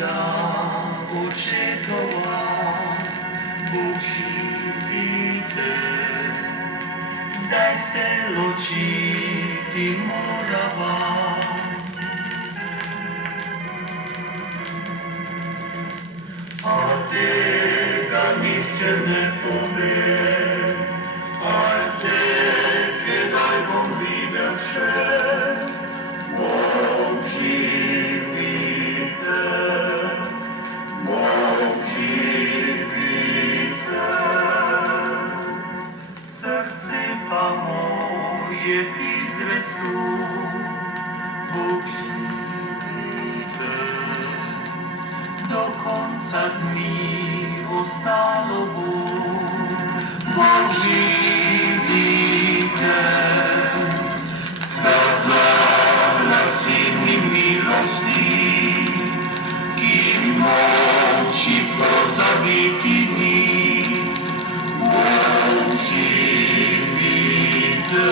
započetoval, Bůh živý. Zdaj se ločí i Morava. A tega nihče ne pove, aj teke daj bom videl še. Bog živite, Bog živite. Srce pa moje izvestu, Bog živite. Do konca dni ostalo bo, Bog živite. Skazala si mi milosti in moči pozabiti dni, Bog živite.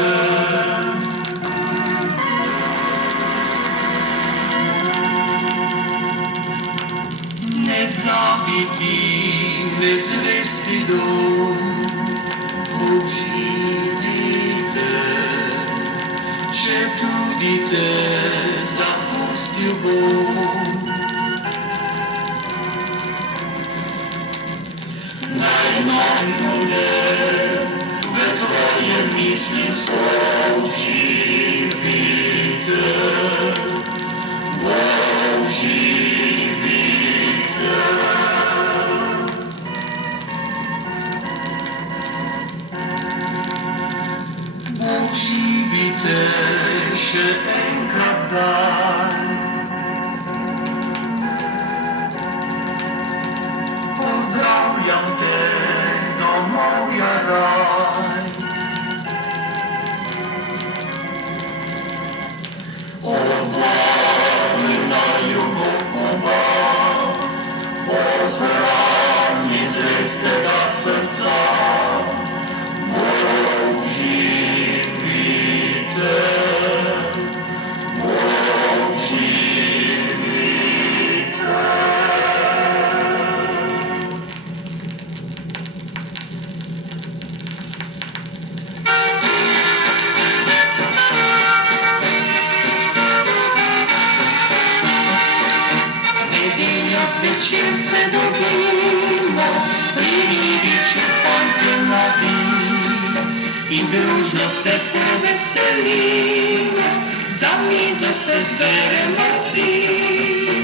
Nezabiti, nezvesti dom, Bog živite. Če tudi te zapustil bom, najmanj le v tvoje mislim Bog živite, Bog živite. Bog živite še enkrat zdaj. Pozdravljam te, domov je raj. Obrani na jugo Kuba, ohrani zvestega srca, Bog živite, Bog živite. Nedeljo zvečer se dobimo, pri ribi črpajte mladi in družno se poveselimo, za mizo se zberemo vsi.